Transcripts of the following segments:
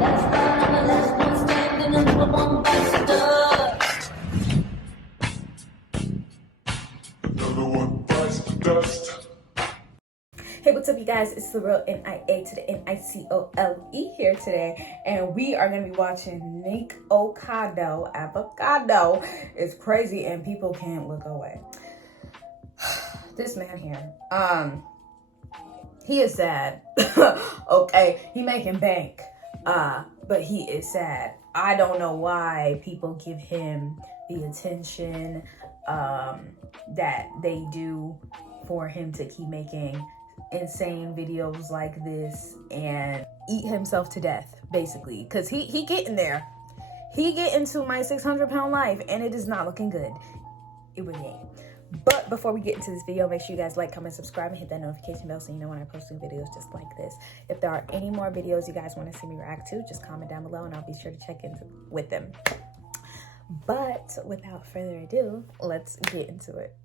That's why I'm the last one standing and the one bites the dust. Another one bites the dust. Hey, what's up, you guys? It's the real NIA to the NICOLE here today, and we are going to be watching Nikocado. Avocado is crazy, and people can't look away. This man here, he is sad. Okay, he making bank, but he is sad. I don't know why people give him the attention that they do for him to keep making insane videos like this and eat himself to death, basically, because he getting there. He getting to my 600-pound life, and it is not looking good. It really ain't. But before we get into this video, make sure you guys like, comment, subscribe, and hit that notification bell so you know when I post new videos just like this. If there are any more videos you guys want to see me react to, just comment down below and I'll be sure to check in with them. But without further ado, let's get into it.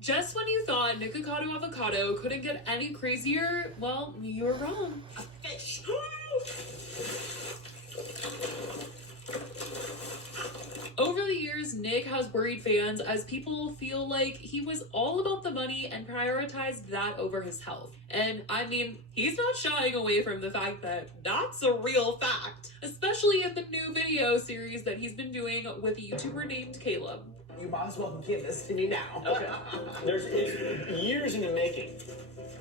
Just when you thought Nikocado avocado couldn't get any crazier, well, you're wrong. A fish. Over the years, Nick has worried fans as people feel like he was all about the money and prioritized that over his health. And I mean, he's not shying away from the fact that that's a real fact, especially in the new video series that he's been doing with a YouTuber named Caleb. You might as well give this to me now. Okay. It's years in the making.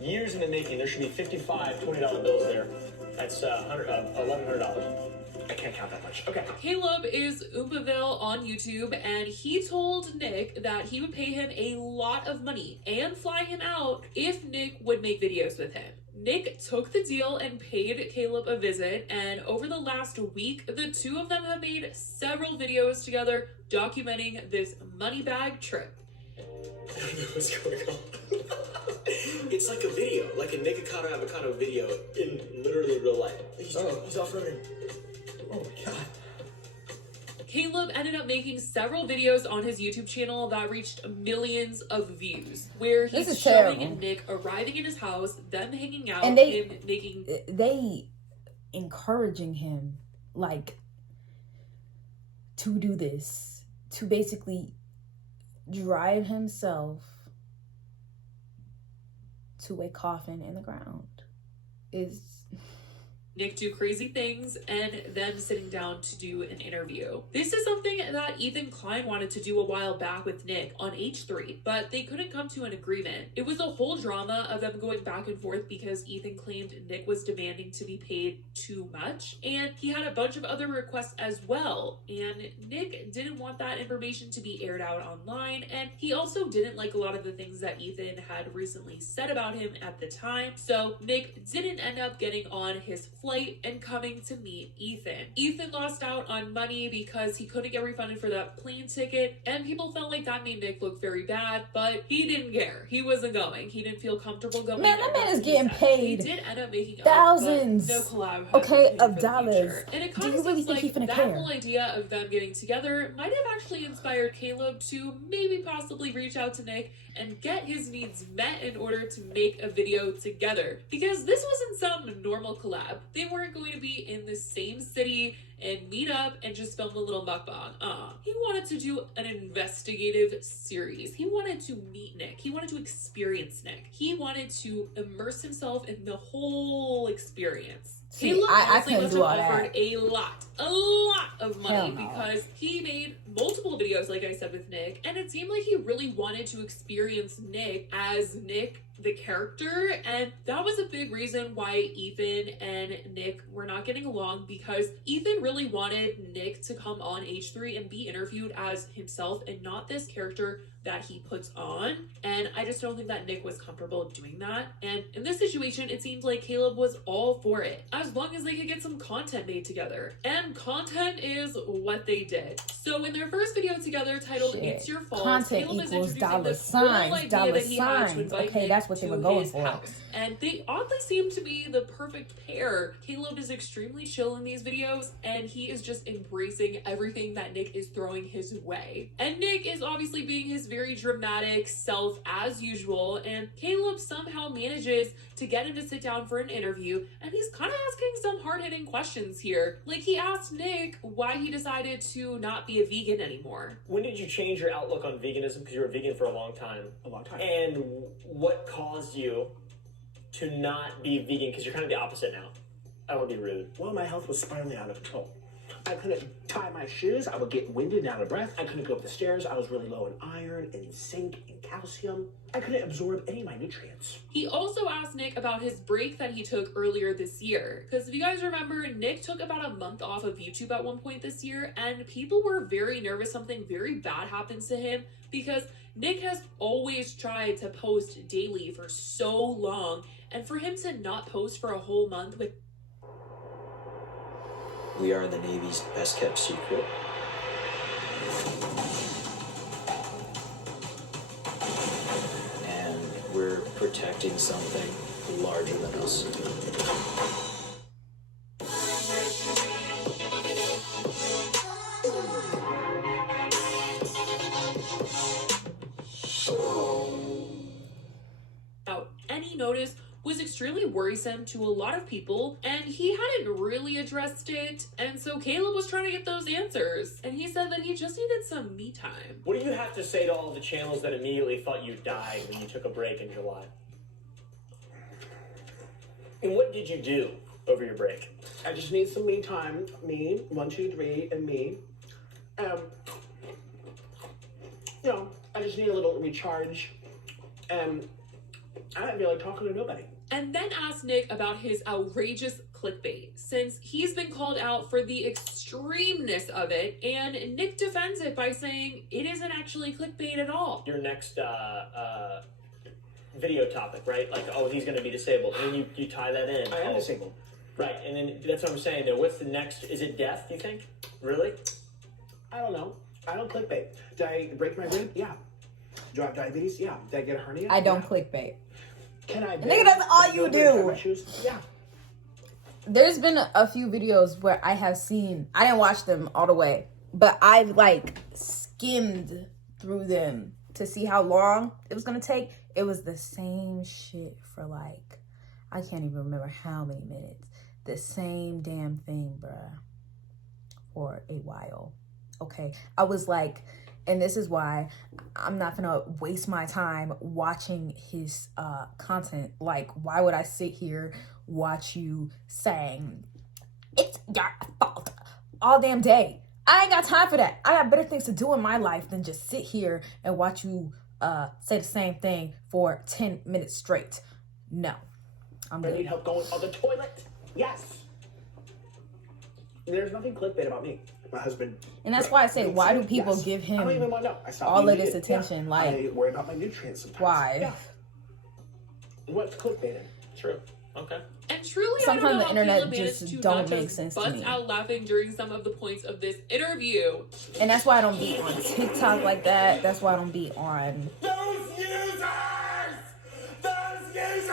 Years in the making. There should be 55 $20 bills there. That's $1,100. I can't count that much. Okay. Caleb is Oompaville on YouTube, and he told Nick that he would pay him a lot of money and fly him out if Nick would make videos with him. Nick took the deal and paid Caleb a visit, and over the last week, the two of them have made several videos together documenting this money bag trip. I don't know what's going on. It's like a video, like a Nikocado avocado video in literally real life. He's off running. Oh my god. Caleb ended up making several videos on his YouTube channel that reached millions of views, where he's showing Nick arriving in his house, them hanging out, and they encouraging him, like, to do this, to basically drive himself to a coffin in the ground. Is Nick do crazy things and then sitting down to do an interview. This is something that Ethan Klein wanted to do a while back with Nick on H3, but they couldn't come to an agreement. It was a whole drama of them going back and forth because Ethan claimed Nick was demanding to be paid too much, and he had a bunch of other requests as well, and Nick didn't want that information to be aired out online, and he also didn't like a lot of the things that Ethan had recently said about him at the time, so Nick didn't end up getting on his flight and coming to meet Ethan. Ethan lost out on money because he couldn't get refunded for that plane ticket, and people felt like that made Nick look very bad, but he didn't care. He wasn't going. He didn't feel comfortable going. Man, that man is getting paid. He did end up making thousands, no collab, of dollars. And it Do kind you of really seems think like he's gonna that care? whole idea of them getting together might have actually inspired Caleb to maybe possibly reach out to Nick and get his needs met in order to make a video together. Because this wasn't some normal collab. They weren't going to be in the same city and meet up and just film a little mukbang. He wanted to do an investigative series. He wanted to meet Nick. He wanted to experience Nick. He wanted to immerse himself in the whole experience. See, Caleb I honestly couldn't must do have all that. offered a lot of money because he made multiple videos, like I said, with Nick, and it seemed like he really wanted to experience Nick as Nick the character, and that was a big reason why Ethan and Nick were not getting along, because Ethan really wanted Nick to come on H3 and be interviewed as himself and not this character that he puts on, and I just don't think that Nick was comfortable doing that. And in this situation, it seemed like Caleb was all for it, as long as they could get some content made together, and content is what they did. So in their first video together titled It's Your Fault, content Caleb is equals introducing dollar this whole signs, idea dollar that he had to signs. invite Okay, Nick that's what they to were going his for. house. And they oddly seem to be the perfect pair. Caleb is extremely chill in these videos, and he is just embracing everything that Nick is throwing his way. And Nick is obviously being his very dramatic self as usual, and Caleb somehow manages to get him to sit down for an interview, and he's kind of asking some hard-hitting questions here. Like, he asked Nick why he decided to not be a vegan anymore. When did you change your outlook on veganism? Because you were vegan for a long time. A long time. And what caused you to not be vegan? Because you're kind of the opposite now. I don't want to be rude. Well, my health was spiraling out of control. I couldn't tie my shoes. I would get winded and out of breath. I couldn't go up the stairs. I was really low in iron and zinc and calcium. I couldn't absorb any of my nutrients. He also asked Nick about his break that he took earlier this year. Because if you guys remember, Nick took about a month off of YouTube at one point this year, and people were very nervous something very bad happens to him, because Nick has always tried to post daily for so long, and for him to not post for a whole month with We are the Navy's best kept secret. And we're protecting something larger than us. without any notice was extremely worrisome to a lot of people, and he hadn't really addressed it, and so Caleb was trying to get those answers, and he said that he just needed some me time. What do you have to say to all the channels that immediately thought you died when you took a break in July? And what did you do over your break? I just need some me time. Me, 1, 2, 3, and me. You know, I just need a little recharge. I didn't feel like talking to nobody. And then asked Nick about his outrageous clickbait, since he's been called out for the extremeness of it, and Nick defends it by saying it isn't actually clickbait at all. Your next video topic, right? Like, oh, he's going to be disabled. And then you tie that in. I am disabled. Right, and then that's what I'm saying there. What's the next? Is it death, do you think? Really? I don't know. I don't clickbait. Did I break my rib? Yeah. Do I have diabetes? Yeah. Did I get a hernia? I don't Yeah. clickbait. Can I? Nigga, that's all you do. My shoes? Yeah. There's been a few videos where I have seen, I didn't watch them all the way, but I've like skimmed through them to see how long it was gonna take. It was the same shit for like, I can't even remember how many minutes. The same damn thing, bruh, for a while. Okay, I was like, and this is why I'm not gonna waste my time watching his content. Like, why would I sit here, watch you saying, it's your fault all damn day? I ain't got time for that. I got better things to do in my life than just sit here and watch you say the same thing for 10 minutes straight. No, I'm I need good. help going on the toilet. Yes. There's nothing clickbait about me. My husband. And that's why I say, why do people Yes. give him I don't even want to know. I stopped all of eating this it. attention? Yeah. Like, I worry about my nutrients sometimes. why? Yeah. What's clickbaiting? True. Okay. And truly, Sometimes I don't know the how internet Caleb managed just to don't not make just sense to bust me. out laughing during some of the points of this interview. And that's why I don't be on TikTok like that. That's why I don't be on Those users! Those users!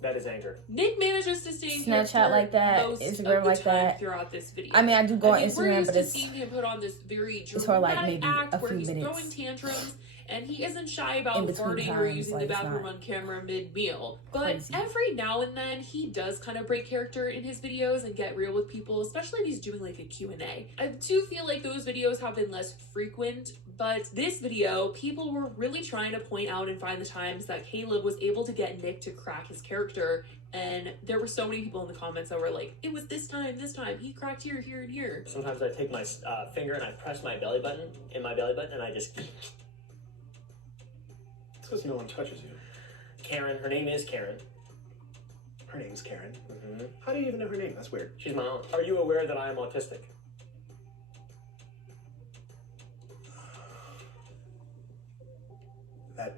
That is anger. Nick manages to stay in Snapchat character like that, most Instagram of the like time that. throughout this video. I mean, I do go on we're Instagram, used but to it's seeing him put on this very it's for, like, dramatic maybe act a where few he's minutes. throwing tantrums, and he isn't shy about In between farting or times, using like, the it's bathroom not on camera mid-meal. But crazy. every now and then, he does kind of break character in his videos and get real with people, especially if he's doing like a Q&A. I do feel like those videos have been less frequent, but this video, people were really trying to point out and find the times that Caleb was able to get Nick to crack his character. And there were so many people in the comments that were like, it was this time, he cracked here, here, and here. Sometimes I take my finger and I press my belly button, and I just... It's because no one touches you. Karen, her name is Karen. Her name's Karen. Mm-hmm. How do you even know her name? That's weird. She's my own. Are you aware that I am autistic? That.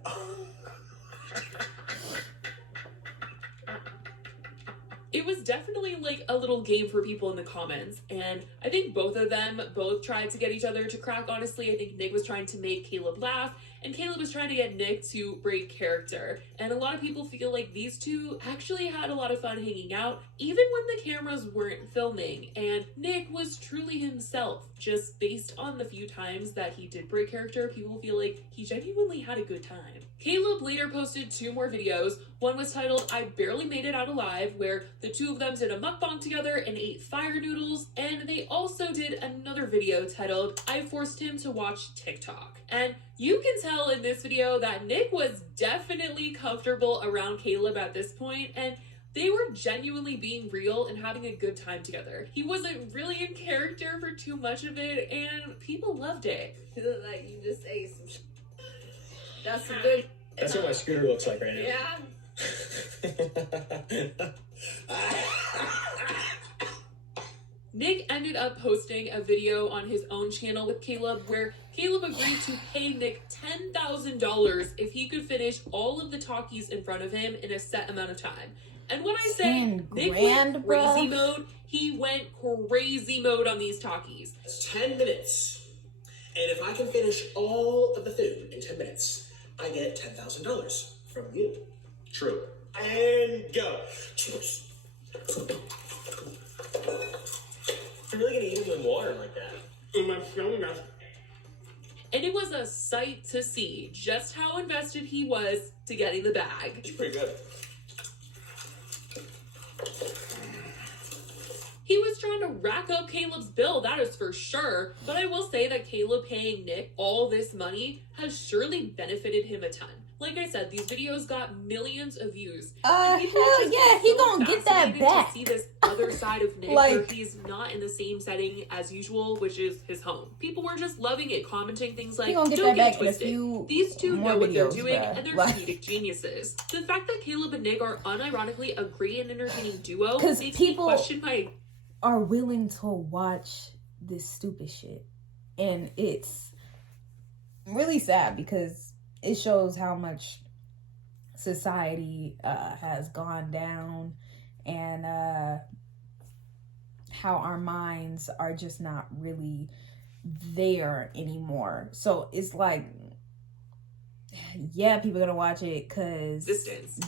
It was definitely like a little game for people in the comments, and I think both of them tried to get each other to crack. Honestly, I think Nick was trying to make Caleb laugh, and Caleb was trying to get Nick to break character. And a lot of people feel like these two actually had a lot of fun hanging out, even when the cameras weren't filming, and Nick was truly himself. Just based on the few times that he did break character, people feel like he genuinely had a good time. Caleb later posted 2 more videos. One was titled I Barely Made It Out Alive, where the two of them did a mukbang together and ate fire noodles, and they also did another video titled I Forced Him to Watch TikTok. And you can tell in this video that Nick was definitely comfortable around Caleb at this point, and they were genuinely being real and having a good time together. He wasn't really in character for too much of it, and people loved it. You look like you just ate some shit. That's some good. That's what my scooter looks like right now. Yeah. Nick ended up posting a video on his own channel with Caleb where Caleb agreed to pay Nick $10,000 if he could finish all of the talkies in front of him in a set amount of time. And when I say Nick went crazy mode, he went crazy mode on these talkies. It's 10 minutes. And if I can finish all of the food in 10 minutes, I get $10,000 from you. True. And go. I'm really gonna eat them in water like that. In my film, guys. And it was a sight to see just how invested he was to getting the bag. It's pretty good. He was trying to rack up Caleb's bill, that is for sure. But I will say that Caleb paying Nick all this money has surely benefited him a ton. Like I said, these videos got millions of views. Hell yeah, he gonna get that back. To see this other side of Nick where he's not in the same setting as usual, which is his home. People were just loving it, commenting things like, don't get back twisted. These two know what they're doing, and they're like, comedic geniuses. The fact that Caleb and Nick are unironically a great and entertaining duo because makes people me question my... are willing to watch this stupid shit. And it's really sad because it shows how much society has gone down and how our minds are just not really there anymore. So it's like, yeah, people are gonna watch it because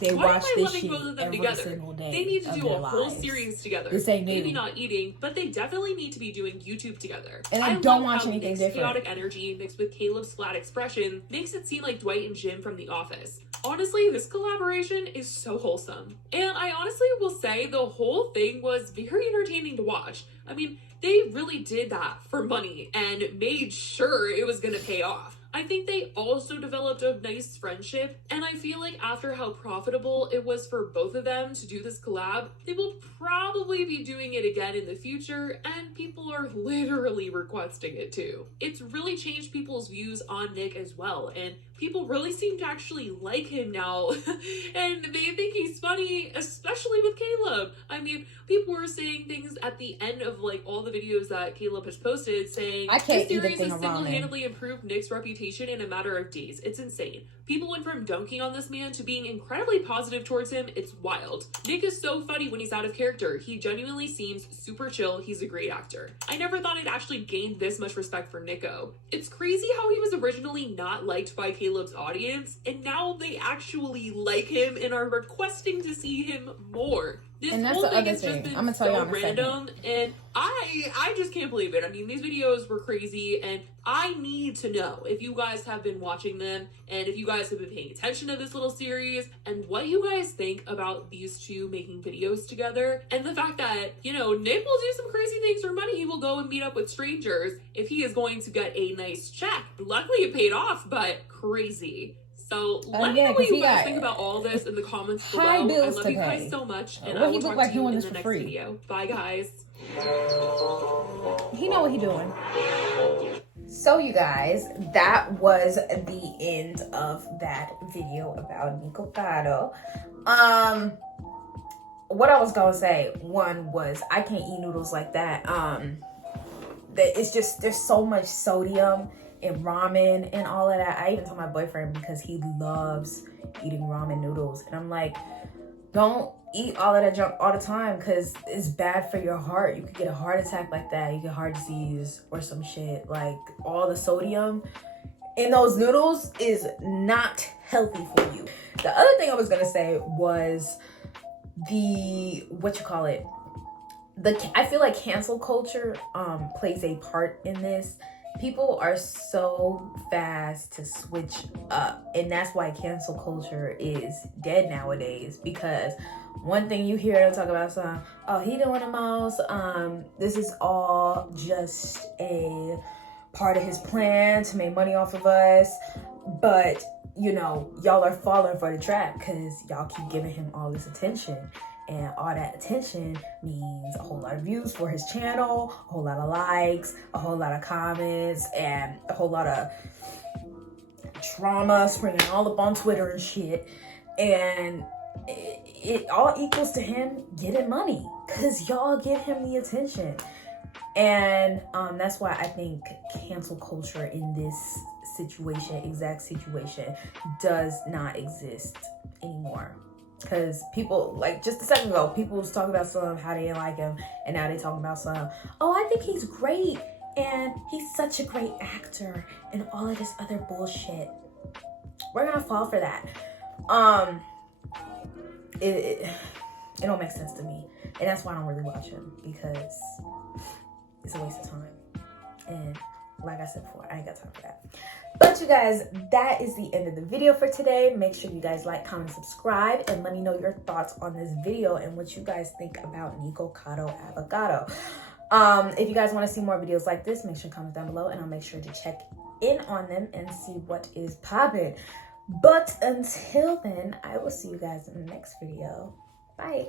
they watch this shit every single day. They need to do a whole lives. Series together. This ain't new. Maybe not eating, but they definitely need to be doing YouTube together. And I don't watch anything Nick's different. Chaotic energy mixed with Caleb's flat expression makes it seem like Dwight and Jim from The Office. Honestly, this collaboration is so wholesome. And I honestly will say the whole thing was very entertaining to watch. I mean, they really did that for money and made sure it was gonna pay off. I think they also developed a nice friendship, and I feel like after how profitable it was for both of them to do this collab, they will probably be doing it again in the future, and people are literally requesting it too. It's really changed people's views on Nick as well, and people really seem to actually like him now, and they think he's funny, especially with Caleb. I mean, people were saying things at the end of like all the videos that Caleb has posted saying, this series has single-handedly improved Nick's reputation in a matter of days. It's insane. People went from dunking on this man to being incredibly positive towards him. It's wild. Nick is so funny when he's out of character. He genuinely seems super chill. He's a great actor. I never thought I'd actually gained this much respect for Nico. It's crazy how he was originally not liked by Caleb's audience, and now they actually like him and are requesting to see him more. This and that's whole the thing other has thing. just been I'm gonna tell you so random, and I just can't believe it. I mean, these videos were crazy, and I need to know if you guys have been watching them, and if you guys have been paying attention to this little series, and what you guys think about these two making videos together, and the fact that, you know, Nick will do some crazy things for money. He will go and meet up with strangers if he is going to get a nice check. Luckily, it paid off, but crazy. So let me know what you guys think about all this in the comments below. I love you guys so much, and I will talk to you in the next video. Bye, guys. He know what he doing. So you guys, that was the end of that video about Nikocado. What I was gonna say, one was I can't eat noodles like that. It's just, there's so much sodium and ramen and all of that. I even told my boyfriend because he loves eating ramen noodles, and I'm like, don't eat all of that junk all the time because it's bad for your heart. You could get a heart attack like that. You get heart disease or some shit. Like all the sodium in those noodles is not healthy for you. The other thing I was gonna say was the, I feel like cancel culture plays a part in this. People are so fast to switch up, and that's why cancel culture is dead nowadays, because one thing you hear them talk about, oh, he doing the most, this is all just a part of his plan to make money off of us. But you know, y'all are falling for the trap because y'all keep giving him all this attention, and all that attention means a whole lot of views for his channel, a whole lot of likes, a whole lot of comments, and a whole lot of drama springing all up on Twitter and shit. And it all equals to him getting money because y'all give him the attention. And that's why I think cancel culture in this exact situation, does not exist anymore. Because people, like just a second ago, people was talking about how they didn't like him, and now they talking about oh, I think he's great, and he's such a great actor, and all of this other bullshit. We're gonna fall for that. It don't make sense to me, and that's why I don't really watch him, because it's a waste of time. And like I said before, I ain't got time for that. But you guys, that is the end of the video for today. Make sure you guys like, comment, subscribe, and let me know your thoughts on this video and what you guys think about Nikocado avocado. If you guys want to see more videos like this, make sure to comment down below, and I'll make sure to check in on them and see what is popping. But until then, I will see you guys in the next video. Bye.